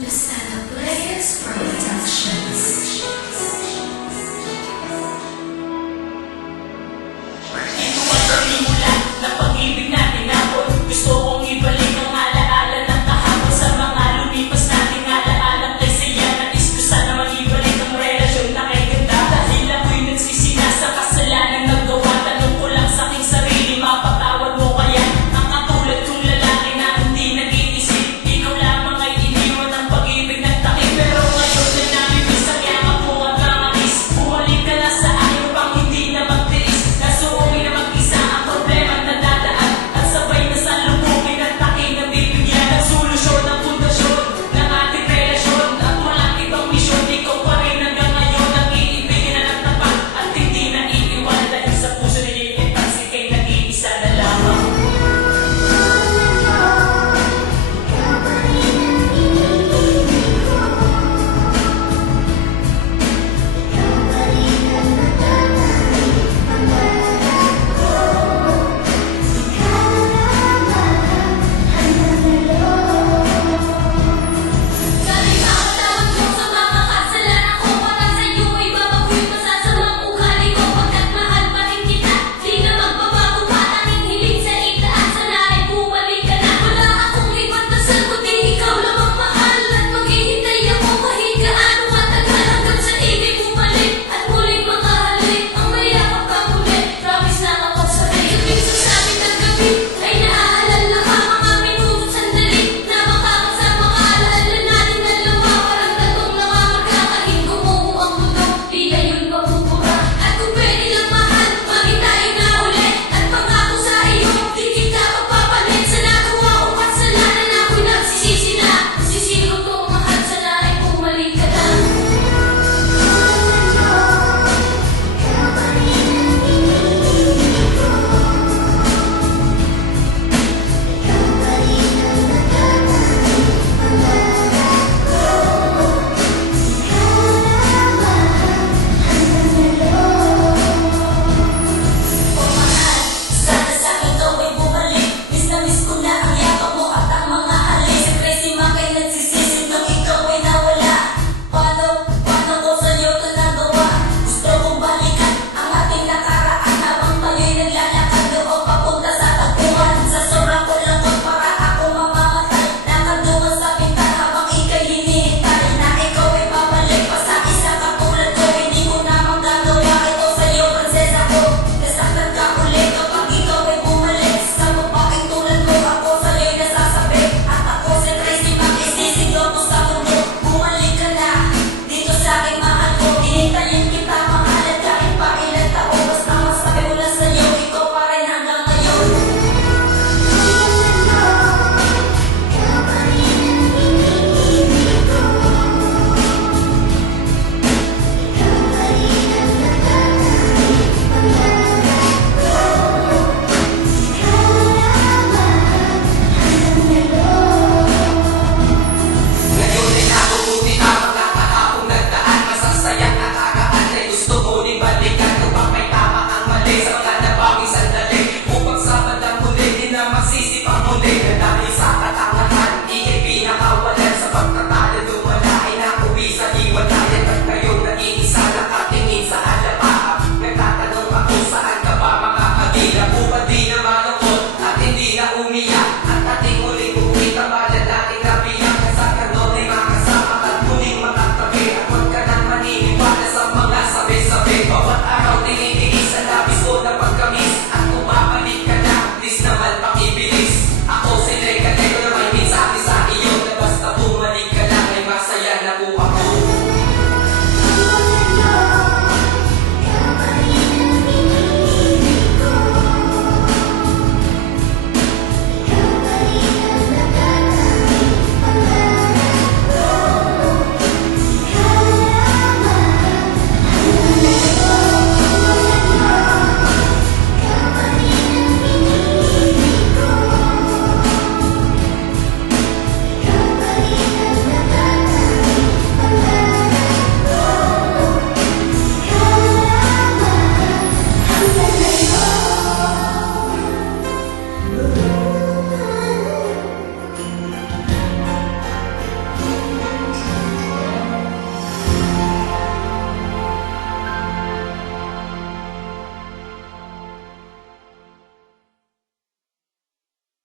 Lucena Players Productions. Ito ang pagmimula ng pag-ibig natin napon. Gusto kong ibalik ang alaala ng kahapon sa mga lumipas nating alaala. Kay saya nais ko sana mag-ibalik ang relasyon na kay ganda. Dahil ako'y nagsisina sa kasalanan nagawa. Tanong ko lang sa aking sarili, mapatawad mo kaya ang katulad kong lalaki na hindi nag-iisip. Ikaw lamang ay iniwan ang pag-ibig ng takip. Pero ngayon na namimiss ang yaman mo at nangangis. Bumalik ka na sa ayaw pang hindi na magtiis. Nasuungin na mag-isa ang problema na dadaan. At sabay na sa lubugin at taking na bibigyan ng solusyon ng pundasyon ng ating relasyon. At walang ibang misyon, ikaw pa rin hanggang ngayon ang iibigin na ng tapat. At hindi na iiwan dahil sa puso nililipat sika'y nag-iisa na lamang. Sabi makatawag mo sa mga kasalanan ko. Parang sa'yo ay babaguhin masasamang ugali ko. Pagkat mahal pa rin kita, di na magbabago pa. Tanging hiling sa itaas, sana ay bumalik ka na. Wala akong ibang dasal kundi ikaw lang ang mahal. At maghihintay ako kahit gaano katagal, hanggang sa ibig bumalik at muling makahalik. Ang mayakap ka muli, promise na ako sa'yo. Tuwing sasabi ng gabi ay naaalala ka. Mga minuto sandali na makakasama ka. Alaala natin dalawa, parang tatong nangangarkakahin. Gumuho ang mundo, di na yun mabubura. At kung pwede lang mahal, maghintayin na ulit. At pangako sa iyo, di kita magpapalit. Sa nagawa kong kasalanan, ako'y nagsisisi na. Sisiro kong mahal, sana ay bumalik ka na. Sana sa akin daw ay bumalik. Miss na miss ko na ang yakap mo at ang mga halik. Si Tracy Makay nagsisisip nang ikaw ay nawala. Paano ko sa'yo ito nagawa? Gusto kong balikan ang ating nakaraan habang tayo'y naglalakad doon papunta sa tagpuan. Sa sobrang kulangkot para ako mamamatay. Nakadungan sa pintan habang ika'y hinihintay na ikaw ay babalik pa sa isa katulad ko. Hindi ko na magagawa ito sa'yo, prinsesa ko. Nasaktan ka ulit kapag ikaw ay bumalik. Sa babaeng tulad ko, ako sa'yo'y nasasabi. At ako si Tracy Makay, sisigaw ko sa mundo. Bumalik ka na dito sa aking mahal ko. Hihintayin kita mahal at kahit pa ilang taon. Basta masabi ko lang sa'yo, ikaw pa rin hanggang ngayon. Ngayon ay nakukuti na mga kahapong nagdaan. Masasaya at kakaan ay gusto ko rin balikan. Kapag may tama ang mali sa mga nabawing sandali. Upang sa bandang muli, di na magsisip ang muli. Na dahil sa katangahan, ikay pinakawalan. Sa pagtatalo lumala ay nauwi sa hiwalayan. At ngayon nag-iisa nakatingin sa alapaap. Nagtatanong ako saan ka ba makakagila. Upang di na malungkot at hindi na umiyak.